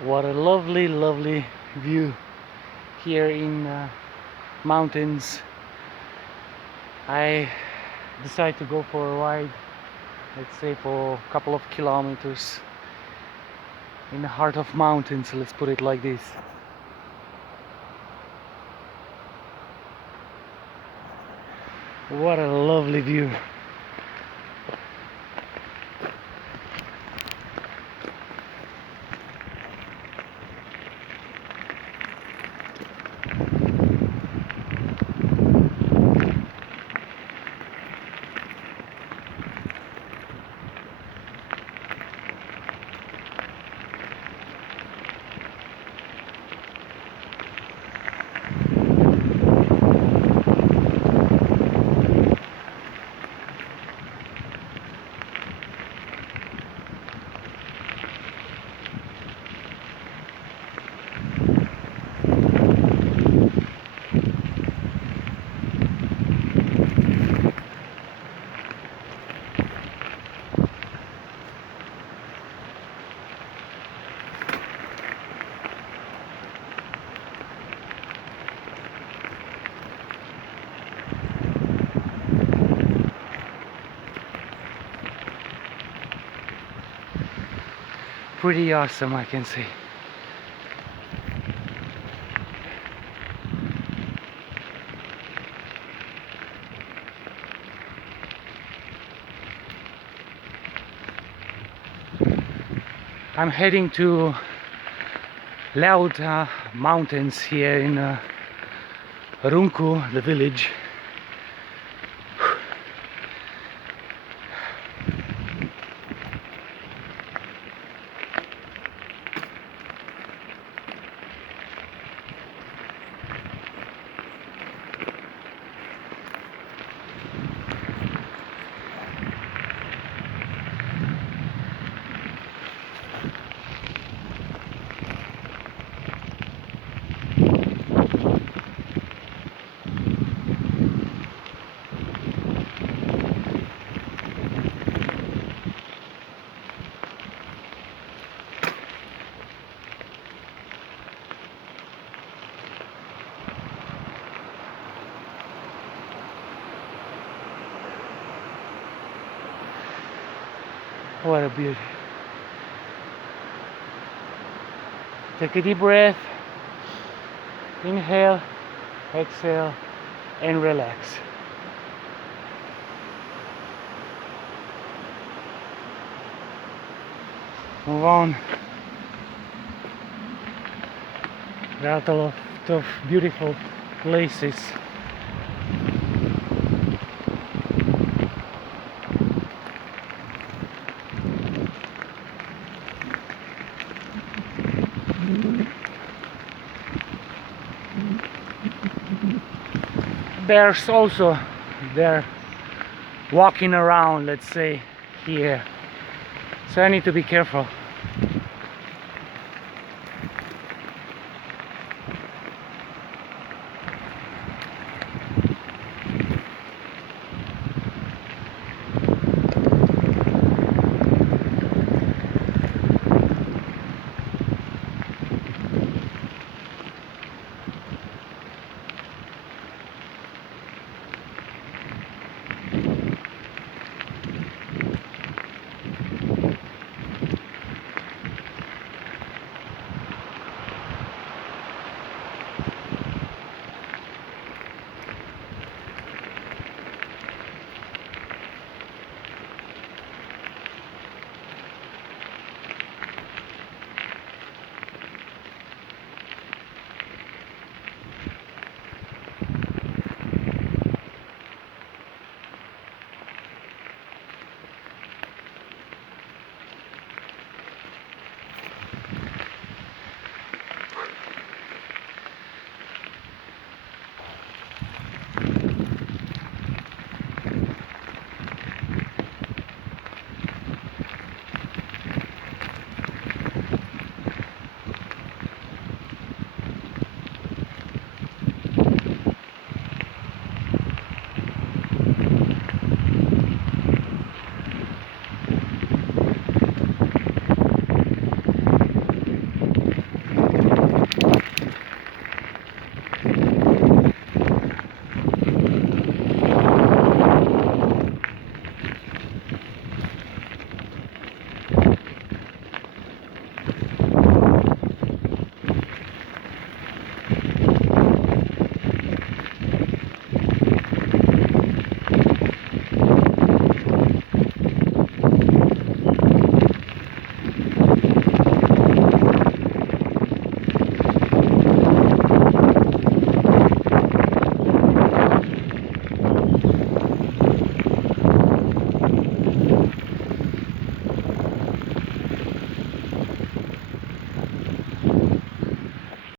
What a lovely, lovely view here in mountains. I decided to go for a ride, let's say for a couple of kilometers in the heart of mountains, let's put it like this. What a lovely view. Pretty awesome, I can say. I'm heading to Laut mountains here in Runku, the village. What a beauty. Take a deep breath, inhale, exhale, and relax. Move on. There are a lot of beautiful places. Bears also, they're walking around, let's say, here, so I need to be careful.